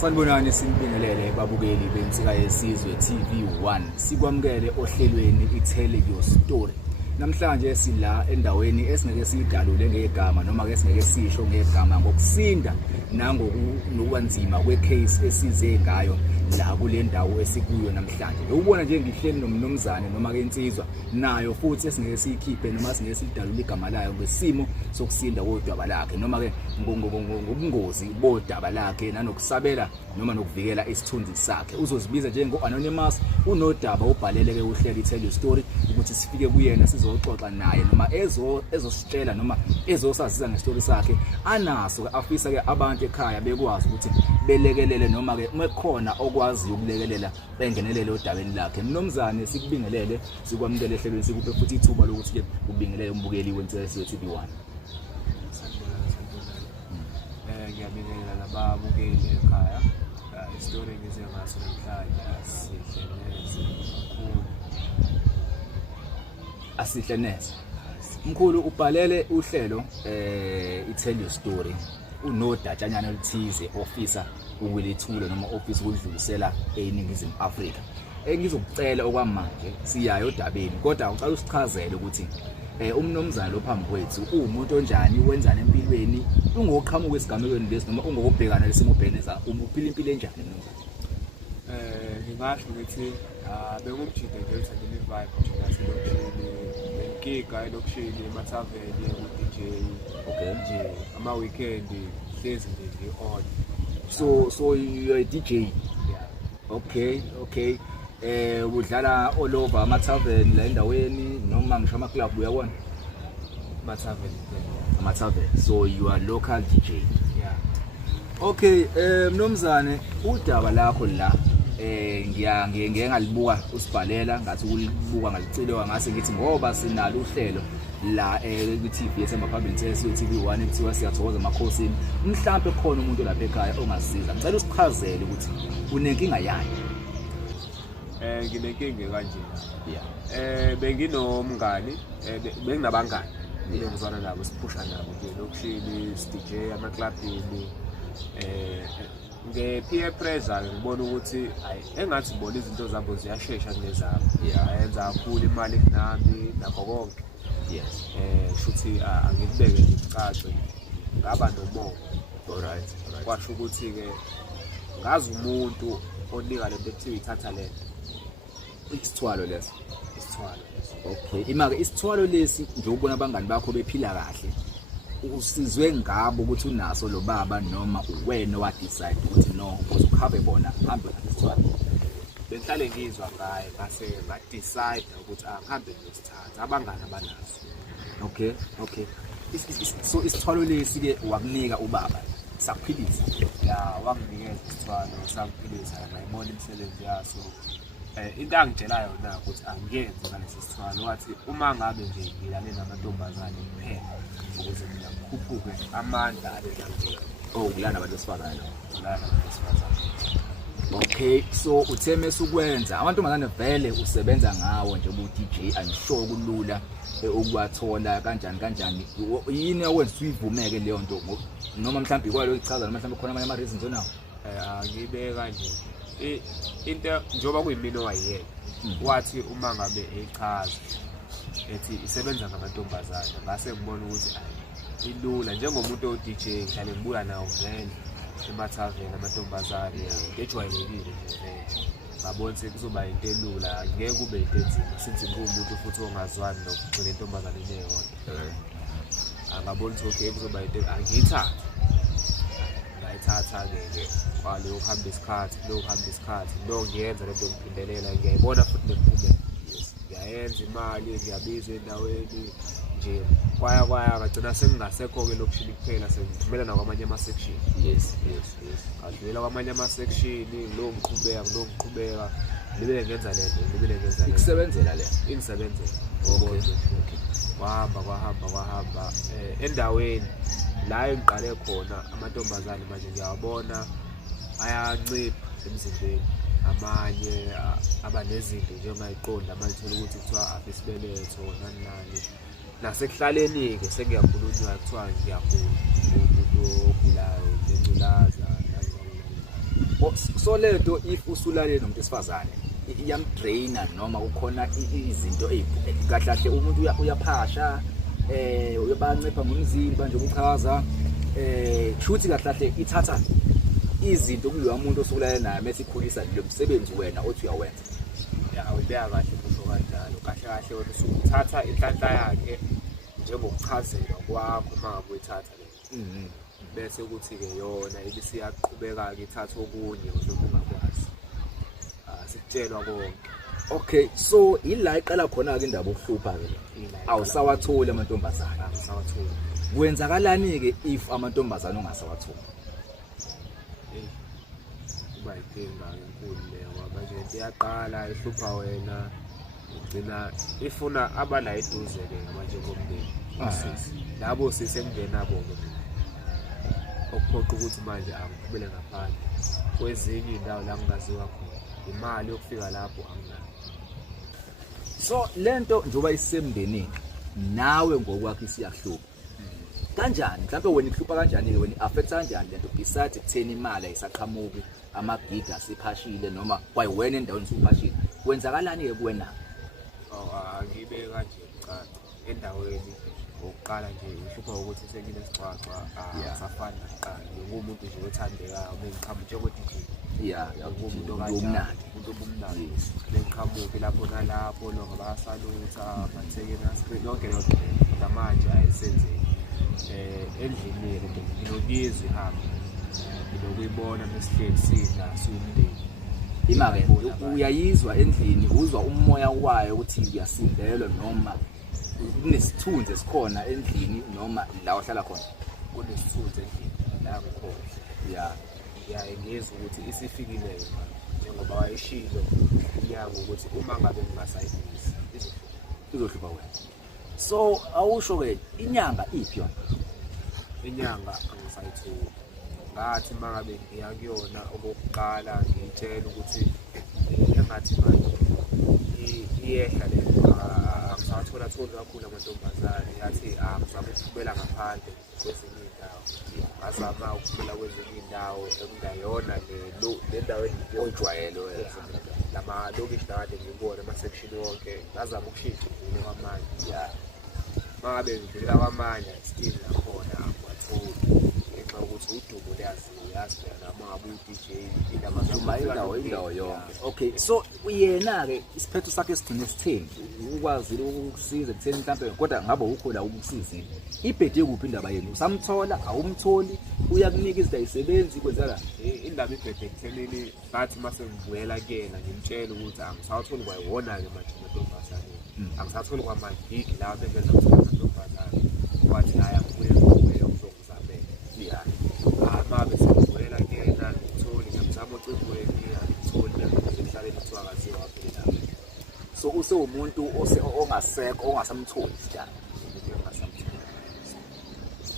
Sanibonani sinibingelele babukeli bensika yesizwe TV1 sikwamukele ohlelweni iTell Your Story. Namhlanje sila endaweni esingeke siyigalule ngegama noma ke singeke sisho ngegama ngokusinda nangokwanzima kwecase esize ngayo la kule ndawo esikuyo namhlanje. Ubona nje ngihleli nomnomzane noma ke insizwa nayo futhi esingeke siyikhiphe noma singeke sidalule igama layo ngesimo sokusinda kodaba lakhe noma ke ngobungozi bodaba lakhe nanokusabela noma nokuvikela isithunzi sakhe. Uzozibiza njengo Anonymous unodaba ubhalele ke uhlelo iTell Your Story ukuthi sifike kuyena sizoxoxa naye noma ezositshela noma ezosasiza ngestory sakhe anaso ke afisa ke abantu ekhaya bekwazi ukuthi belekelele noma ke mekhona okwazi ukulekelela bengenelele odabeni lakhe. Mnomzane sikubingelele sikwamukele ehlelweni sikuphe futhi ithuba lokuthi ke ubingelele umbukeli weNtselezo TV1. Ngiyabingelela nababukeli ekhaya. Istory ngize ngaso namhlanje asihle neze. Mkhulu ubhalele uhlelo iTell Your Story unodatshanyana oluthize ofisa ukulithula noma ofisa ukudlulisela eNingizimu Afrika. Engizokucela okwamanje siyayo odabeni kodwa ucela usichazele ukuthi umnomzane lo phambi kwethu umuntu onjani wenzana empilweni ungoqhamuka kwesigamekweni lesi noma ungokubhekana lesimo bheneza uphila impilo enjani mnomzane. Ngingasho ukuthi bengumjide nje uthandela ivibe naselokishini bengigiga elokishini emathaveni ku-DJ nje ama-weekend hlezi nje on. So you're a DJ? Yeah. Okay. Udlala all over amathaveni la endaweni noma ngisho ama-club uyabona? Amathaveni. So you are local DJ? Yeah. Okay, mnomzane udaba lakho la ngiyeke ngalibuka usibhalela ngathi ukulibuka ngalicelewa ngase ngithi ngoba sinalo uhlelo la ku-TV esemba phambili TV1 ekuthiwa siyathokoza emakhosini mhlambe khona umuntu lapha ekhaya ongasiza. Ngicela usichazele ukuthi unenkinga yani. Nginenkinga kanje. Yeah. Benginomngani benginabangani ngizozwana nabo siphusha nabo nje lokishini DJ amaclubini nge-peer pressure ngibona ukuthi engathi bona izinto zabo ziyashesha kunezabo. Ayenza kakhulu imali kunami nakho konke. Yes. Futhi angikubeke ngicace ngaba nomongo. Alright. Kwasho ukuthi ke ngazi umuntu onika lento ekuthiwa ithatha lento Isithwalo leso. isithwalo. Okay. Imake isithwalo lesi nje ubona abangani bakho bephila kahle. Usizwe ngabo ukuthi unaso lo baba noma uwena wa decide ukuthi no uzokhabe bona hambe ngesithwalo. Bengihlale ngizwa ngaye base ba decide ukuthi ngihambe ngiyosithatha abangani abanaso. Okay. So isithwalo lesi ke wakunika ubaba sakuphilisa. Yeah, wanginikeza isithwalo sakuphilisa ngayibona imisebenzi yaso. Into angitshelayo na ukuthi angiyenze ngalesi sithwalo wathi uma ngabe nje ngilale namantombazane kuphela ukuze mina ngikhuphuke amandla alezanto. Kulana nabantu besifazane. Kulana nabantu besifazane. Okay, so utheme sukwenza amantombazane vele usebenza ngawo nje ubu-DJ angisho kulula ukuwathola kanjani yini owenza uyivumeke leyo nto noma mhlawumbe kwalo ichaza noma mhlawumbe khona amanye ama-reasons onawo. Ngibeka nje into njoba kuyimina owayiyeka wathi uma ngabe echaza ethi isebenza ngamantombazane ngase ngibona ukuthi ilula njengomuntu o-DJ ngihlale ngibuya nawo vele emathaveni amantombazane ejwayelekile nje vele ngabona ukuthi kuzoba into elula ngeke kube into enzima since ngumuntu futhi ongazwani nokugcina intombazane eyodwa. Ngabona ukuthi okay kuzoba into angiyithatha ngayithatha-ke kwalo yokuhamba isikhathi lo ngiyenza lento ngiphindelela ngiyayibona futhi nemiphumela. Ngiyayenza imali ngiyabiza endaweni nje kwaya ngagcina sengingasekho-ke lokishini kuphela sengithumela nakwamanye ama-section. Yes. Ngadlulela kwamanye ama-section ngiqhubeka ngibile ngenza lento ikusebenzela le ingisebenzela. Okay. Kwahamba endaweni la engiqale khona amantombazane manje ngiyawabona ayancipha emzimbeni amanye abanezinto njengayiqonda manje thola ukuthi kuthiwa abesibeletho nani nasekuhlaleni-ke sengiyakhulunywa kuthiwa ngiyagula umuntu ogulayo ngengculaza So lento if usulale nomuntu esifazane iyamdraina noma kukhona izinto kahle kahle umuntu uyaphasha uyabancipha ngomzimba nje ukuchaza shuthi kahle kahle ithatha izinto kuloya muntu osukulale naye mase ikhulisa lo msebenzi wena othi uyawenza. Awubeka kahle kusho kanjalo kahle kahle wena usuthatha inhlanhla yakhe njengokuchazelwa kwakho mangabe uyithatha le bese ukuthi ke yona ibisiyaqhubeka ke ithatha okunye ozokungakwazi sikutshelwa konke. Okay, so ila iqala khona ke indaba okuhlupha ke awusawatholi amantombazana. Awusawatholi. Kwenzakalani ke if amantombazana ongasawatholi? Kuba inkinga enkulu leyo ngoba nje iyaqala ihlupha wena ugcina ifuna abala eduze ke manje ngomndeni usisi labo sisi emndeni abo okuphoqa ukuthi manje angibele ngaphandle kwezinye indawo la ngingaziwa khona imali yokufika lapho anginayo. So lento njoba isemndenini nawe ngokwakho isiyahlupha kanjani mhlawumbe wena ihlupha kanjani ke wena affect kanjani lento besides ekutheni imali ayisaqhamuki amagigi asiphashile noma kwayiwena endaweni usuphashile kwenzakalani ke kuwena? Angibe kanje uqala endaweni oqala nje uhlupha ukuthi senginesixwaxwa asafani naqala ngumuntu nje othandekayo bengikhamba njengokuthi nje ngumuntu omnandi bengiqhamuke lapho nalapho lo ngabasalutha bathekena yonke leyo nto manje ayisenzeki endlini ke nginokizwe hamba ngokuyibona mesihleli sidla siwumndeni. Imake uyayizwa endlini uzwa umoya wayo ukuthi uyasindelwa noma kunesithunzi esikhona endlini noma la ohlala khona kunesithunzi endlini la kukhona ngiyezwa ukuthi isifikile njengoba wayishilo iyango ukuthi uma ngabe ngingasayibisi izohlupha wena. So awusho ke inyanga iphi yona? Inyanga angisayitholi ngathi mangabe ngiya kuyona okokuqala ngiyitshela ukuthi engathi manje iyehla le angisathola kakhulu amantombazane yathi ngizama ukuphumela ngaphandle kwezinye indawo ngazama ukuphumela kwezinye indawo ekungayona le ndawo engiyojwayele lama lokishi kade ngibone ama-section wonke ngazama ukushintsha ukudlula kwamanye mangabe ngidlula kwamanye still nakhona angiwatholi ngenxa yokuthi udumo liyazi phela mangabe u-DJ indawo yonke. Okay, so uyena-ke isiphetho sakhe esigcine sitheni ukwazile ukukusiza ekutheni mhlawumbe kodwa ngabe ukho la ukusizile ibhede kuphi indaba yenu usamthola awumtholi uyakunika izinto ayisebenzi kwenzala indaba ibhede ekuthenini bathi mase ngivuyela kuyena ngimtshela ukuthi angisawatholi kwayiwona-ke manje amantombazane angisatholi kwamagigi lawa bengenza ukuthi amantombazane wathi hhayi angibuye ngizokuzamela mabe sengivuyela kuyena ngitholi ngiyamzama ocingweni angitholi emhlaleni kuthiwa akaziwa waphela. So usewumuntu ongasekho ongasamtholi sijana.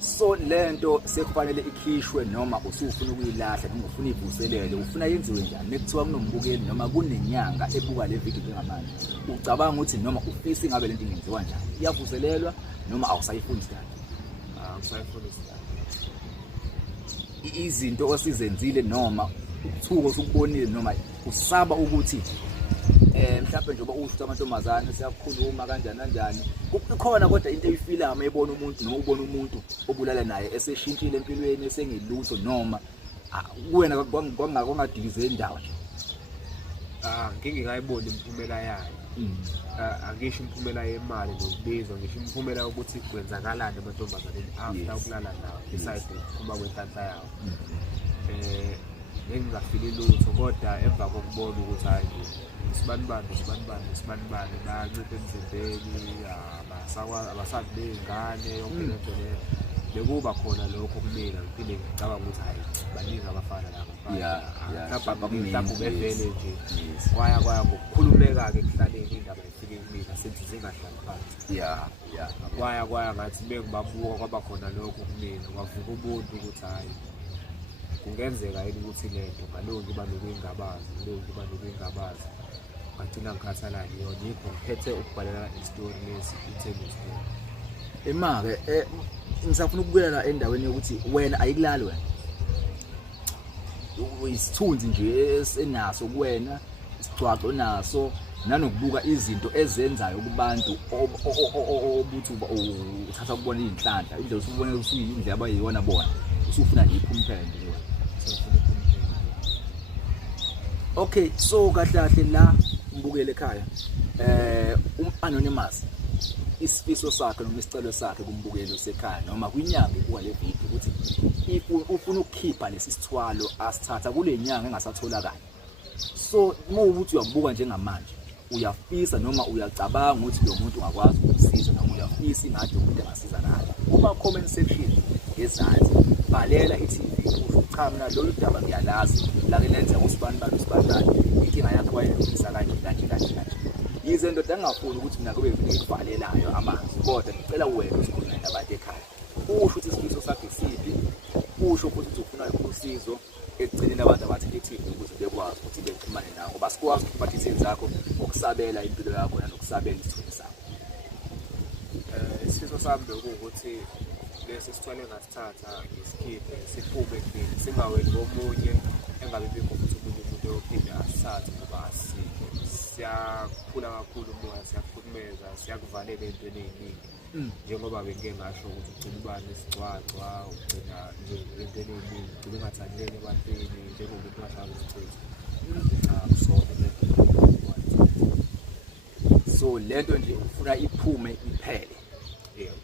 So lento sekufanele ikhishwe noma usufuna ukuyilahla noma ufuna ivuselele ufuna yenziwe njani nekuthiwa kunombukeli noma kunenyanga ebuka le video njengamanje ucabanga ukuthi noma ufisa ingabe lento ingenziwa njani iyavuselelwa noma awusayifuni sijana? Angisayifuni sijana. Izinto osizenzile noma ukuthuko usukubonile noma usaba ukuthi mhlawumbe njengoba usho amantombazane siyakhuluma kanjani kukhona kodwa into eyifilayo mayibona umuntu noma ubona umuntu obulala naye eseshintshile empilweni esengilutho noma kuwena kwangadikize indawo nje? Ngingayiboni imiphumela yayo. Angisho imiphumela yemali nokubizwa ngisho imiphumela ukuthi kwenzakalani amantombazane after ukulala nawo beside uma kwenhlanhla yawo. Ngingafili lutho kodwa emva kokubona ukuthi hayi isibanibani bayancipha emzimbeni abasabi ney'ngane yonke lento leyo bekuba khona lokho kumina ngiphinde ngicabanga ukuthi hayi baningi abafana laba mhlawumbe ubevele nje kwaya ngokukhulumeka-ke kuhlaleni indaba ifike kumina senthi zingahlali phansi kwaya ngathi bengibabuka kwaba khona lokho kumina kwavuka ubuntu ukuthi hhayi kungenzeka yini ukuthi lento ngalonke iba nokuyingabazi ngagcina ngikhathalani yona yikho ngiphethe ukubhalela isitori lesi i-tennis story. Ima-ke ngisafuna ukubuyela endaweni yokuthi wena ayikulali wena isithunzi nje esenaso kuwena, isicwaxo naso, nanokubuka izinto ezenzayo kubantu obuthi uthatha ukubona izinhlanhla indlela usubona usuyindlela abayiyona bona usufuna nje iphumphele nje wena. Okay, so kahle la umbukele ekhaya Anonymous isifiso sakhe noma isicelo sakhe kumbukeli osekhaya noma kwinyanga ebuka le video ukuthi ufuna ukukhipha lesi sithwalo asithatha kule nyanga engasatholakala. So ukuthi uyabuka njengamanje uyafisa noma uyacabanga ukuthi lo muntu ungakwazi ukusiza noma uyafisa ingathi umuntu engasizakala, uma comment section ezansi bhalela i-TV usho cha mina lolu daba ngiyalazi la ke lenza usibani inkinga yakho wayilungisa kanje. Yize ndoda engafuni ukuthi mina kube ngibhalelayo amanzi, kodwa ngicela wena usikhuluma nabantu ekhaya usho ukuthi isifiso sakhe siphi, usho futhi ukuthi ufuna usizo ekugcineni abantu abathile ukuze bekwazi ukuthi bexhumane nawe ngoba sikwazi ukuphatha izinto zakho ngokusabela impilo yakho nanokusabela isithunzi sakho. Isifiso sami ukuthi lesi sithwale ngasithatha ngisikhiphe siphume kimi singaweli komunye engabe bikho futhi umuntu ophinde asithathe ngoba asikho. Siyakhula kakhulu umoya, siyakhulumeza, siyakuvalela ezintweni eziningi njengoba bengike ngasho ukuthi ugcina ubani isicwacwa, ugcina nje ezintweni eziningi, ugcina ungathandeli ebantwini njengomuntu ongahlala isithunzi. So lento nje ufuna iphume iphele. Yebo.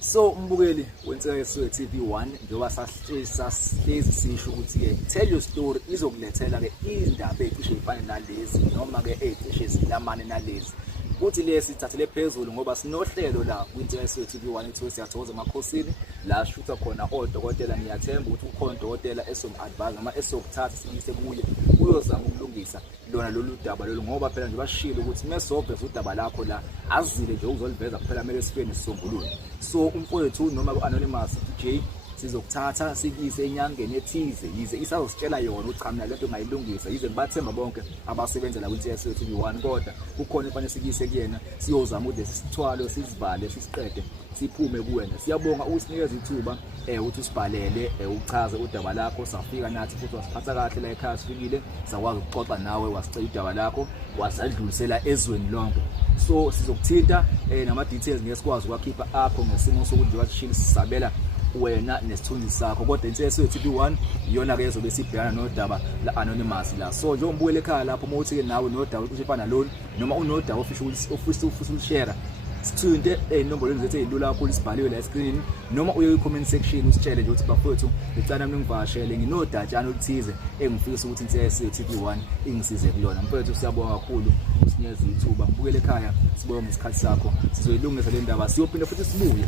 So umbukeli wensakazo TV1 njengoba sahlezi sisho ukuthi ke Tell Your Story izokulethela ke izindaba ezicishe ezifana nalezi noma ke ezicishe zilamane nalezi. Kuthi lesi thathele phezulu ngoba sinohlelo la kwinsakazo TV1 ethi siyathokoza emakhosini la shutha khona odokotela. Ngiyathemba ukuthi ukhona udokotela esom-advise noma esokuthatha siyise kuye uyozama ukulungisa lona lolu daba lolu ngoba phela nje bashilo ukuthi mesoveza udaba lakho la azile nje uzoliveza kuphela kumele sifike nesisombululo. So umfowethu noma ku-Anonymous DJ sizokuthatha sikise enyangeni ethize yize isazositshela yona ukuthi cha mina lento ngayilungisa yize ngibathemba bonke abasebenza la kwinsakazo TV1 kodwa kukhona efanele sikise kuyena siyozama ukuthi sisithwalo sizivale sisiqede siphume kuwena. Siyabonga usinikeza ithuba ukuthi usibhalele uchaze udaba lakho safika nathi futhi wasiphatha kahle la ekhaya sifikile sakwazi ukuxoxa nawe wasicela udaba lakho wasadlulisela ezweni lonke. So sizokuthinta nama details ngeke sikwazi ukwakhipha apho ngesimo sokuthi wasishila sisabela wena nesithunzi sakho kodwa insakazo TV1 iyona ke ezobe sibhekana nodaba la Anonymous la. So nje umbukele ekhaya lapho uma uthi ke nawe nodaba usifana lolu noma unodaba ofisa ushare sithinte enombolweni zethu ezilula kakhulu sibhaliwe la screen noma uye ku-comment section usitshele nje ukuthi bafowethu ngicela mina ngivashele nginodatshana oluthize engifisa ukuthi insakazo TV1 ingisize kulona. Mfowethu siyabonga kakhulu usinikeza ithuba. Mbukele ekhaya sibonga ngesikhathi sakho sizoyilungisa le ndaba siyophinde futhi sibuye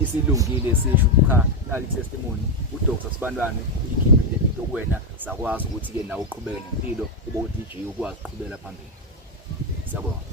isilungile sisho ukha nali testimony uDr Sibandwane ikhiphe into kuwena sakwazi ukuthi ke nawe uqhubeke nempilo ube uDJ ukwazi ukuqhubela phambili. Siyabonga.